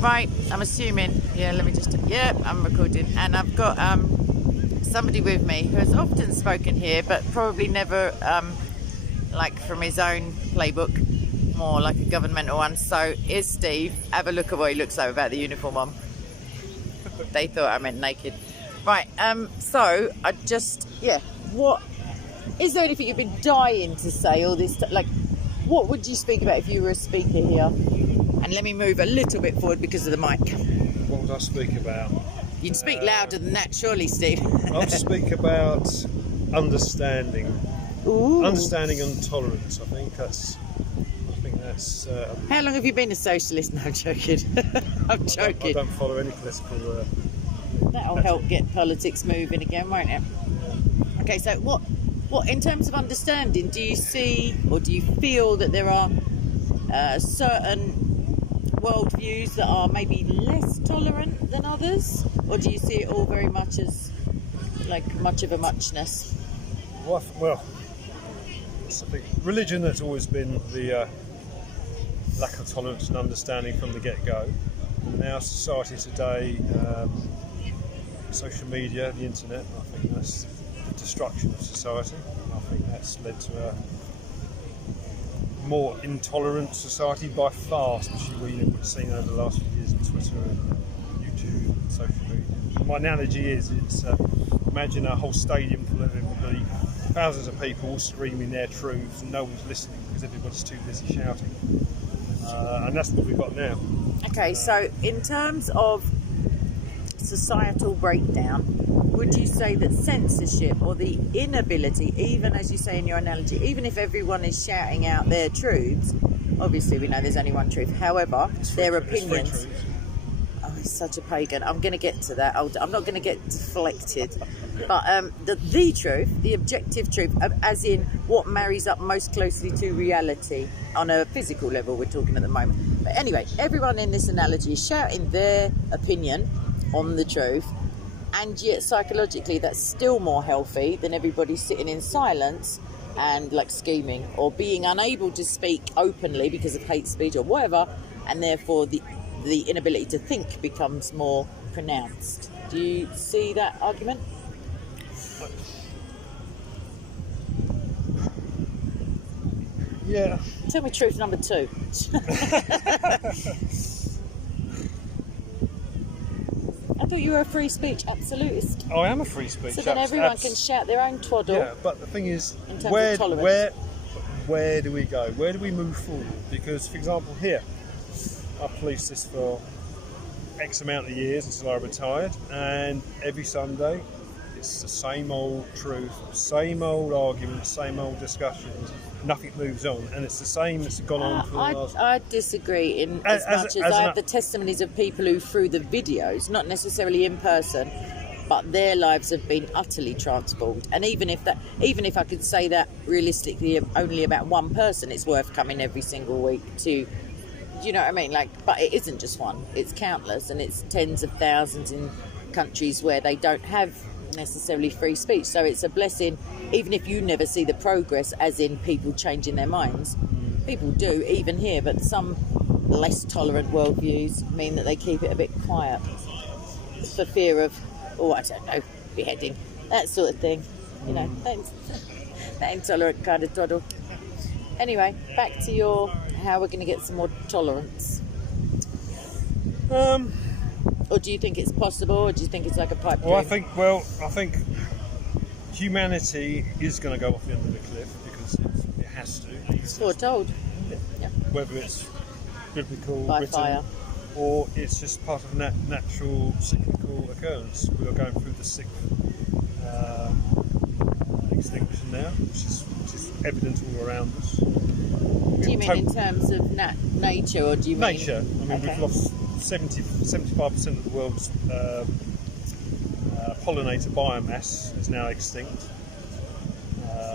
Right, I'm assuming. Yeah, let me just. Yeah, I'm recording, and I've got somebody with me who has often spoken here, but probably never like from his own playbook, more like a governmental one. So here's Steve. Have a look at what he looks like without the uniform on. They thought I meant naked. Right. So I just What is there anything you've been dying to say? All this like, what would you speak about if you were a speaker here? And let me move a little bit forward because of the mic. What would I speak about? You'd speak louder than that, surely, Steve. I'll speak about understanding. Ooh. Understanding and tolerance. I think that's. How long have you been a socialist? No, I'm joking. I'm joking. I don't follow any political. That'll help get politics moving again, won't it? Yeah. Okay, so what in terms of understanding, do you see or do you feel that there are certain worldviews that are maybe less tolerant than others, or do you see it all very much as like much of a muchness? Well, religion has always been the lack of tolerance and understanding from the get-go. And our society today, social media, the internet, I think that's the destruction of society. I think that's led to a more intolerant society by far, especially we've seen over the last few years on Twitter and YouTube and social media. My analogy is, it's imagine a whole stadium full of everybody, thousands of people all screaming their truths and no one's listening because everybody's too busy shouting. And that's what we've got now. Okay, so in terms of societal breakdown, would you say that censorship or the inability, even as you say in your analogy, even if everyone is shouting out their truths, obviously we know there's only one truth, however, their opinions... Oh, he's such a pagan. I'm going to get to that. I'm not going to get deflected. But the truth, the objective truth, as in what marries up most closely to reality on a physical level we're talking at the moment. But anyway, everyone in this analogy is shouting their opinion on the truth, and yet psychologically that's still more healthy than everybody sitting in silence and like scheming or being unable to speak openly because of hate speech or whatever, and therefore the inability to think becomes more pronounced. Do you see that argument? Yeah. Tell me truth number 2. I thought you were a free speech absolutist. I am a free speech. So then everyone can shout their own twaddle. Yeah, but the thing is, where do we go? Where do we move forward? Because, for example, here, I policed this for X amount of years until I retired, and every Sunday it's the same old truth, same old arguments, same old discussions. Nothing moves on, and it's the same that's gone on for the last... I disagree in as much as I have the testimonies of people who, through the videos, not necessarily in person, but their lives have been utterly transformed. And even if I could say that realistically only about one person, it's worth coming every single week to... Do you know what I mean? Like, but it isn't just one. It's countless, and it's tens of thousands in countries where they don't have necessarily free speech. So it's a blessing, even if you never see the progress, as in people changing their minds. People do, even here, but some less tolerant worldviews mean that they keep it a bit quiet for fear of, I don't know, beheading, that sort of thing. You know, that intolerant kind of twaddle. Anyway, back to your how we're going to get some more tolerance. Or do you think it's possible, or do you think it's like a pipe dream? I think humanity is going to go off the end of the cliff because it has to. It's foretold. Yeah. Whether it's biblical, by written, fire, or it's just part of natural cyclical occurrence. We are going through the 6th extinction now, which is evident all around us. Do you mean in terms of nature, or do you mean... Nature. I mean, we've lost 75% of the world's pollinator biomass is now extinct.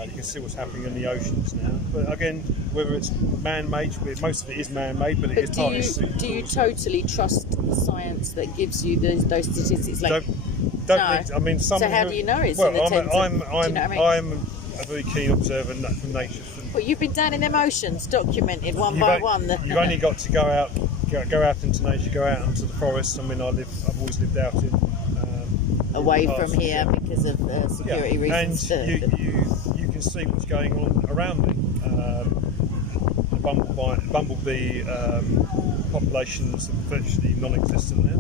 You can see what's happening in the oceans now. But again, whether it's man-made, most of it is man-made, but it is partly cyclical. Do you totally trust science that gives you those statistics? Like, no. I mean, some. So how do you know it's well, in the tens? Do you know what I mean? I'm a very keen observer from nature. Well, you've been down in them oceans, documented one by one. You've only got to go out go out into nature, go out into the forest. I mean, I've always lived out in Away the from past, here because of security reasons. And you can see what's going on around me. The bumblebee populations are virtually non-existent now.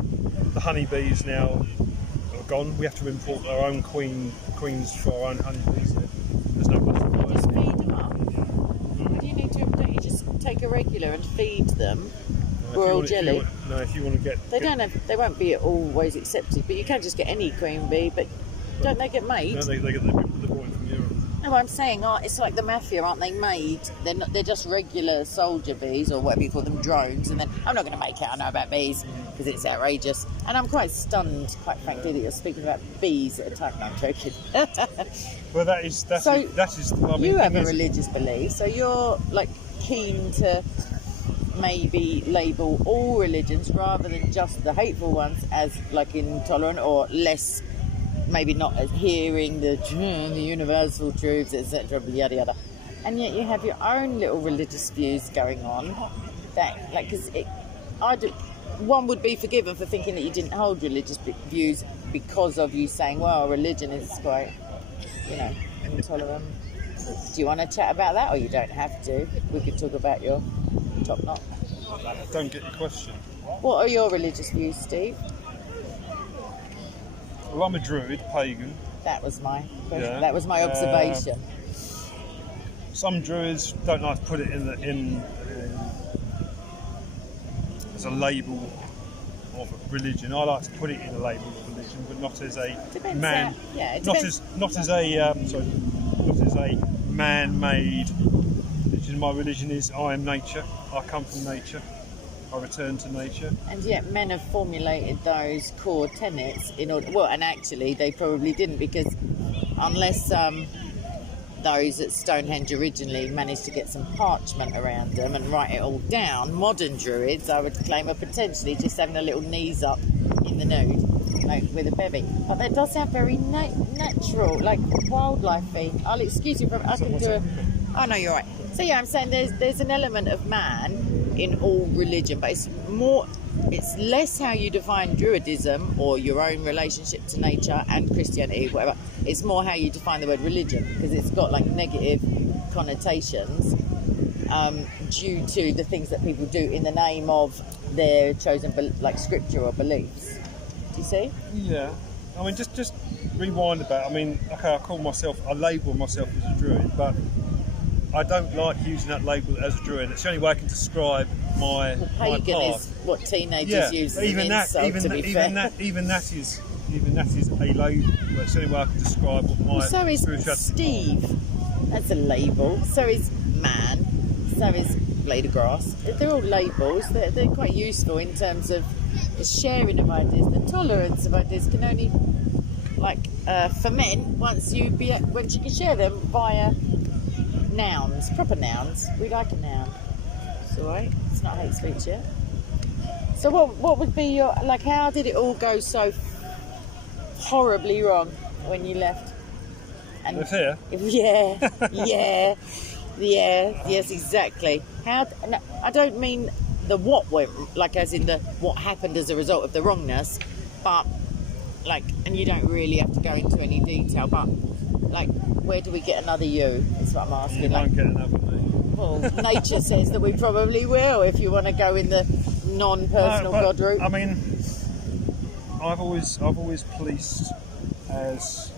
The honeybees now are gone. We have to import our own queens for our own honeybees. There's no butterflies. Just feed them up. What do you need to? Don't you just take a regular and feed them? Royal jelly. If you want to get. They won't be always accepted, but you can just get any queen bee. But don't they get made? No, they get the brought in from Europe. No, I'm saying, it's like the mafia, aren't they? Made. They're just regular soldier bees, or whatever you call them, drones. And then I'm not going to make out I know about bees because it's outrageous. And I'm quite stunned, quite frankly, that you're speaking about bees at a time. No, I'm joking. Well, that is. I mean, you have a religious belief, so you're like keen to maybe label all religions rather than just the hateful ones as like intolerant or less, maybe not adhering the universal truths, etc. Yada yada. And yet you have your own little religious views going on. That like because one would be forgiven for thinking that you didn't hold religious views because of you saying, well, religion is quite, intolerant. Do you want to chat about that, or you don't have to? We could talk about your top knot. I don't get the question. What are your religious views, Steve? Well, I'm a druid, pagan. That was my question. Yeah. That was my observation. Some druids don't like to put it in as a label of a religion. I like to put it in a label of religion, but not as a not as a man-made religion. My religion is I am nature. I come from nature. I return to nature. And yet men have formulated those core tenets in order. Well, and actually they probably didn't, because unless those at Stonehenge originally managed to get some parchment around them and write it all down, modern druids, I would claim, are potentially just having a little knees up in the nude, like with a bevy. But that does sound very natural, like wildlife-y. I'll excuse you from. I can do. Oh no, you're right. So yeah, I'm saying there's an element of man in all religion, but it's less how you define Druidism or your own relationship to nature and Christianity, whatever. It's more how you define the word religion, because it's got like negative connotations due to the things that people do in the name of their chosen scripture or beliefs. Do you see? Yeah. I mean, just rewind a bit. I mean, okay, I label myself as a druid, but I don't like using that label as a druid. It's the only way I can describe my pagan my path. Is what teenagers use as an insult, to be fair. Even that is a label. It's the only way I can describe what my so is spirituality. Steve. That's a label. So is man. So is blade of grass. They're all labels. They're quite useful in terms of the sharing of ideas. The tolerance of ideas can only ferment once you can share them via nouns, proper nouns. We like a noun. It's alright. It's not hate speech yet. So what would be your, how did it all go so horribly wrong when you left? And Live here? Yes, exactly. I don't mean the what went, as in the what happened as a result of the wrongness, but and you don't really have to go into any detail, but where do we get another you? Is what I'm asking. You won't get another me. Well, nature says that we probably will, if you want to go in the non-personal God route. I mean, I've always policed as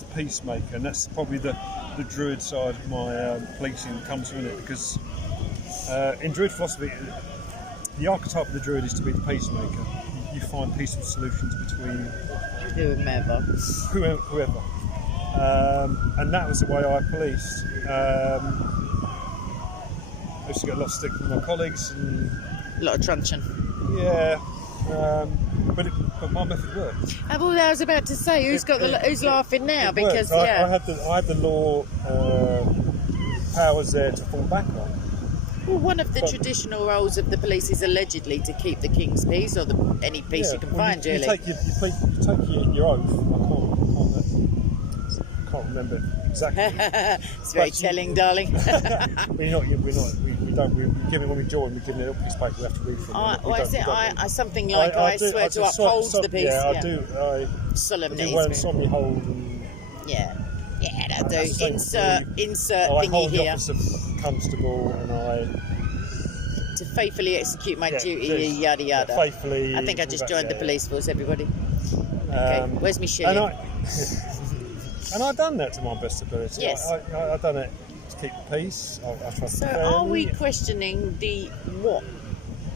the peacemaker, and that's probably the druid side of my policing that comes from it, because in druid philosophy, the archetype of the druid is to be the peacemaker. You find peaceful solutions between whoever. And that was the way I policed. I used to get a lot of stick from my colleagues. And, a lot of truncheon. Yeah. But my method worked. I was about to say, who's laughing now? Because I had the law powers there to fall back on. Well, one of the traditional roles of the police is allegedly to keep the king's peace, or any peace you can find, really. You take your oath. I can't remember exactly. It's very telling, darling. we don't. We give it when we join. We give it a little piece of paper. We have to read from it. What is it? Something like I swear to uphold the peace. Yeah, I do. Solemnity. I do wear insomnia hold. Yeah, that do. Insert I thingy hold the here. office of constable, and to faithfully execute my duty, please. yada yada. Yeah, faithfully. I think I just joined the police force. Everybody. Okay, where's my shilling? And I've done that to my best ability. Yes. I've done it to keep the peace. I trust So the are we family. questioning the what?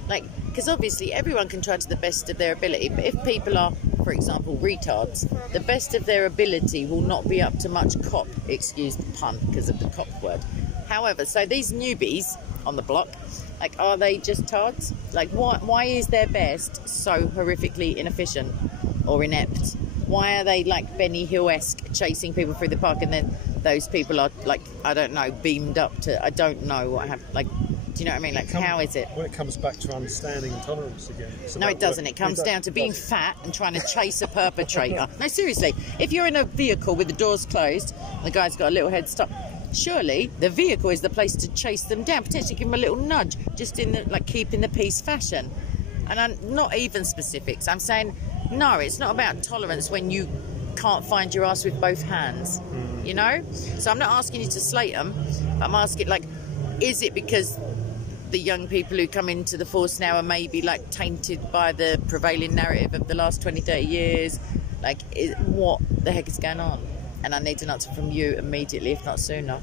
Like, because obviously everyone can try to the best of their ability, but if people are, for example, retards, the best of their ability will not be up to much cop, excuse the pun because of the cop word. However, so these newbies on the block, like, are they just tards? Like, why is their best so horrifically inefficient or inept? Why are they like Benny Hill-esque chasing people through the park, and then those people are like, I don't know, beamed up to, I don't know what happened. Like, do you know what I mean? Like, how is it? When it comes back to understanding and tolerance again. No, it doesn't. It comes down to being fat and trying to chase a perpetrator. No, seriously. If you're in a vehicle with the doors closed, the guy's got a little head stop, surely the vehicle is the place to chase them down, potentially give them a little nudge, just in the, like, keeping the peace fashion. And I'm not even specifics. I'm saying, no, it's not about tolerance when you can't find your ass with both hands, you know? So I'm not asking you to slate them. I'm asking, like, is it because the young people who come into the force now are maybe, like, tainted by the prevailing narrative of the last 20, 30 years? Like, what the heck is going on? And I need an answer from you immediately, if not sooner.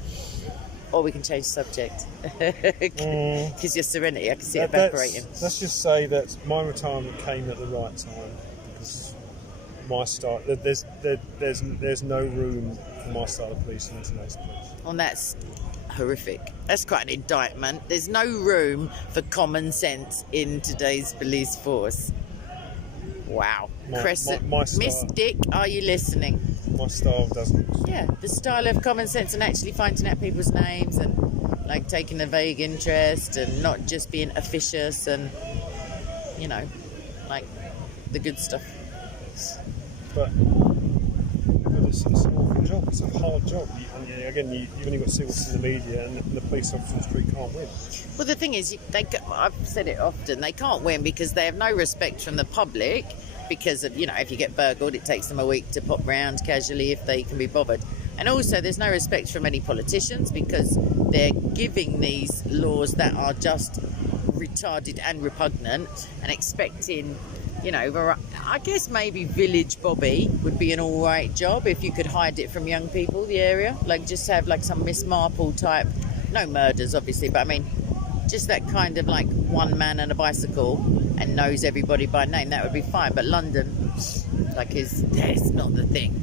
Or we can change the subject. Because your serenity, I can see it evaporating. Let's just say that my retirement came at the right time. Because my style, there's no room for my style of policing in today's police. Well, that's horrific. That's quite an indictment. There's no room for common sense in today's police force. Wow. Crescent. My style, Miss Dick, are you listening? My style doesn't. Yeah, the style of common sense and actually finding out people's names and, like, taking a vague interest and not just being officious and, you know, like, the good stuff. But it's an awful job. It's a hard job. You've only got to see what's in the media, and the police officer on the street can't win. Well, the thing is, I've said it often, they can't win because they have no respect from the public, because of, you know, if you get burgled, it takes them a week to pop round casually if they can be bothered. And also, there's no respect from any politicians because they're giving these laws that are just retarded and repugnant and expecting, you know, I guess maybe Village Bobby would be an all right job if you could hide it from young people, the area. Like, just have, like, some Miss Marple type, no murders, obviously, but I mean, just that kind of, like, one man and a bicycle and knows everybody by name, that would be fine. But London, like, that's not the thing.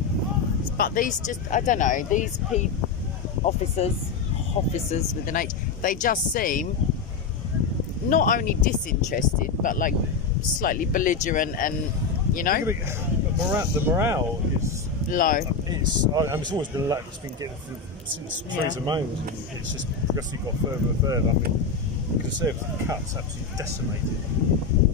But these just, I don't know, these officers with an H, they just seem not only disinterested, but, like, slightly belligerent and, you know. The morale is low. It's always been low. It's been getting since Theresa May's, and it's just progressively got further and further. I mean, the Conservative cuts absolutely decimated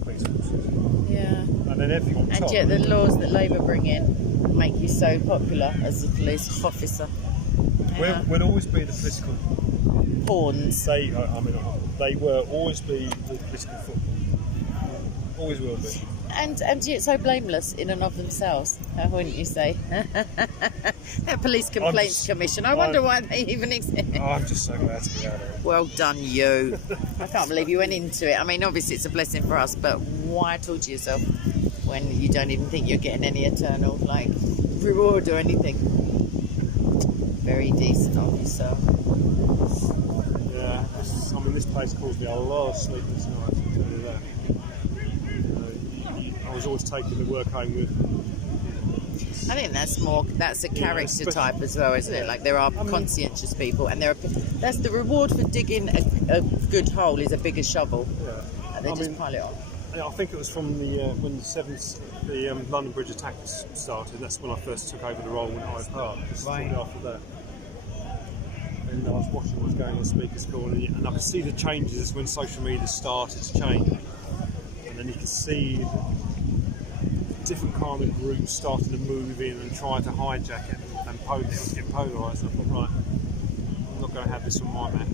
police forces. Yeah. And then everything on top. And yet the laws that Labour bring in make you so popular as a police officer. Yeah. We'll always be the political pawns. They will always be the political football. Always will be. And yet so blameless in and of themselves, wouldn't you say? That Police Complaints Commission, I wonder why they even exist. Oh, I'm just so glad to be out of it. Well done, you. I can't believe you went into it. I mean, obviously it's a blessing for us, but why torture yourself when you don't even think you're getting any eternal, like, reward or anything? Very decent of yourself. Yeah, this place caused me a lot of sleepless nights, I can tell you that. I was always taking the work home with me. I think that's a character type as well, isn't it? Like, there are conscientious people, and that's the reward for digging a good hole is a bigger shovel. Yeah. And they just pile it on. I think it was from when the London Bridge attackers started. That's when I first took over the role in Hyde Park. Right. After that. And I was watching what was going on Speaker's Corner, and I could see the changes when social media started to change. And then you could see different kind of groups starting to move in and try to hijack it and it was getting polarised. And I thought, right, I'm not going to have this on my map.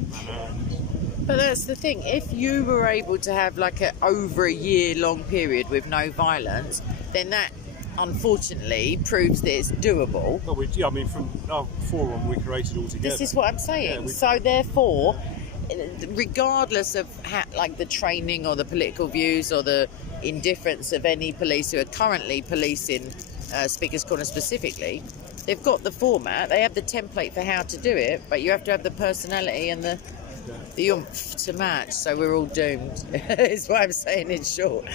But that's the thing. If you were able to have like over a year-long period with no violence, then that unfortunately proves that it's doable. Well, I mean, from our forum we created all together. This is what I'm saying. Yeah, so therefore, regardless of like the training or the political views or the indifference of any police who are currently policing Speaker's Corner specifically, they've got the format, they have the template for how to do it, but you have to have the personality and the oomph to match, so we're all doomed, is what I'm saying in short.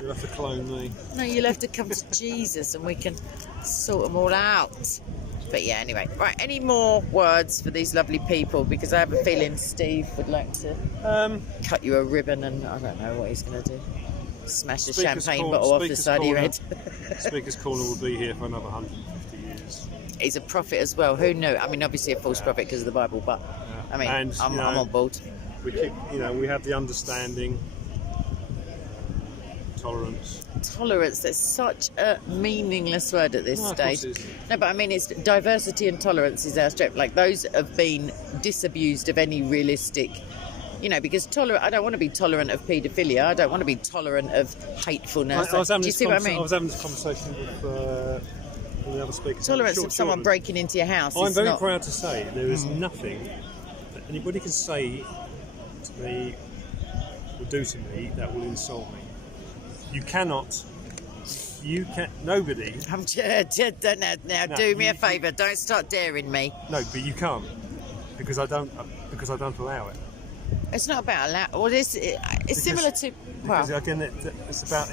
You'll have to clone me. No, you'll have to come to Jesus and we can sort them all out. But yeah, anyway. Right, any more words for these lovely people? Because I have a feeling Steve would like to cut you a ribbon and I don't know what he's going to do. Smash a champagne bottle off the side of your head. Speaker's Corner will be here for another 150 years. He's a prophet as well. Who knew? I mean, obviously a false prophet because of the Bible, but I mean, And, I'm on board. We keep, we have the understanding, tolerance. Tolerance, that's such a meaningless word at this No, of course stage. it is. No, but I mean, it's diversity and tolerance is our strength. Like, those have been disabused of any realistic, because I don't want to be tolerant of paedophilia. I don't want to be tolerant of hatefulness. I was having Do you see what I mean? I was having this conversation with all the other speakers. Tolerance of someone breaking into your house. I'm is very not... proud to say there is nothing that anybody can say to me or do to me that will insult me. Nobody. Now, do me a favour. Don't start daring me. No, but you can't because I don't allow it. It's not about allow. Well, it's similar to. Because again, it's about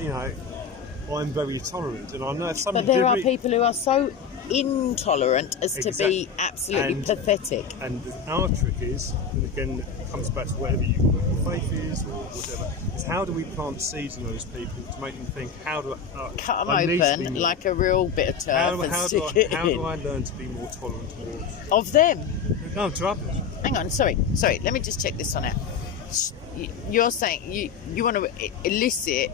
I'm very tolerant, and I know some. But there are people who are so intolerant as to be absolutely pathetic. And our trick is, and again, it comes back to whatever your faith is or whatever, is how do we plant seeds in those people to make them think, how do cut them open like a real bit of turf and stick it in. How do I learn to be more tolerant towards of them? No, to others. Hang on, sorry. Let me just check this one out. You're saying you want to elicit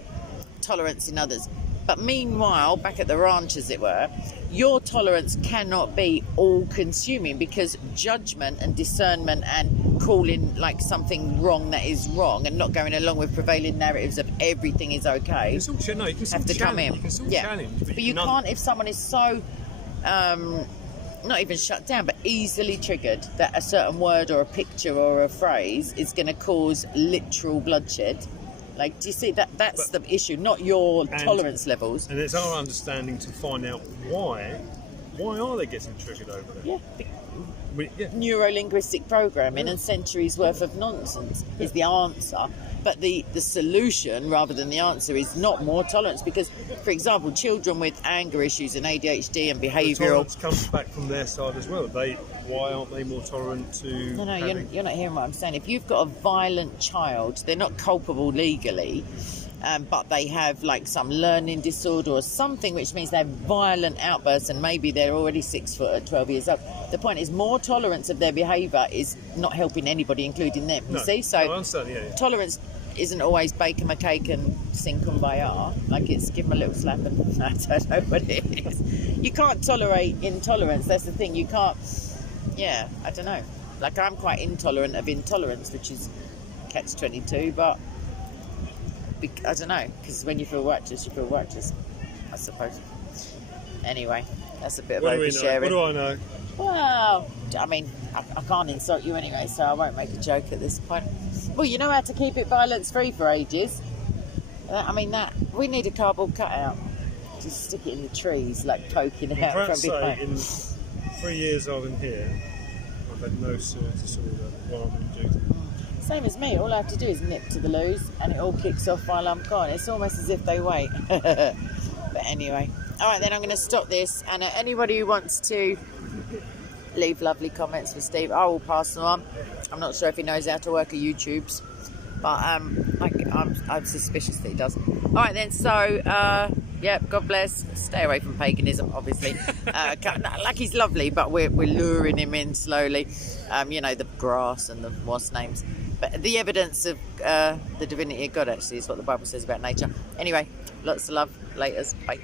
tolerance in others, but meanwhile, back at the ranch, as it were, your tolerance cannot be all-consuming because judgment and discernment and calling like something wrong that is wrong and not going along with prevailing narratives of everything is okay. You can still, you can have to come in. You can still yeah, challenge, but you can't if someone is so. Not even shut down, but easily triggered that a certain word or a picture or a phrase is going to cause literal bloodshed. Like, do you see that? That's the issue, not your tolerance levels. And it's our understanding to find out why are they getting triggered over it? Yeah. Neuro-linguistic programming and centuries worth of nonsense is the answer. But the solution, rather than the answer, is not more tolerance. Because, for example, children with anger issues and ADHD and behavioural... The tolerance comes back from their side as well. Why aren't they more tolerant to... No, you're not hearing what I'm saying. If you've got a violent child, they're not culpable legally, but they have like some learning disorder or something, which means they have violent outbursts and maybe they're already 6 foot at 12 years old. The point is more tolerance of their behaviour is not helping anybody, including them. You see? So I understand, yeah. Tolerance isn't always bake 'em a cake and sing kumbaya. Like it's give 'em a little slap and I don't know what it is. You can't tolerate intolerance. That's the thing. You can't... Yeah, I don't know. Like I'm quite intolerant of intolerance, which is catch-22, but... I don't know, because when you feel righteous, you feel righteous, I suppose. Anyway, that's a bit of oversharing. What do I know? Well, I mean, I can't insult you anyway, so I won't make a joke at this point. Well, you know how to keep it violence-free for ages. We need a cardboard cutout. Just stick it in the trees, like poking it out from behind. In 3 years I've been here, I've had no serious disorder while I'm in duty. Same as me, all I have to do is nip to the loos and it all kicks off while I'm gone. It's almost as if they wait. But anyway, alright then, I'm going to stop this, and anybody who wants to leave lovely comments for Steve, I will pass them on. I'm not sure if he knows how to work a YouTube's, but I'm suspicious that he does. Alright then, so God bless. Stay away from paganism, obviously. Like he's lovely, but we're luring him in slowly. The grass and the what's names. But the evidence of the divinity of God actually is what the Bible says about nature. Anyway, lots of love. Laters. Bye.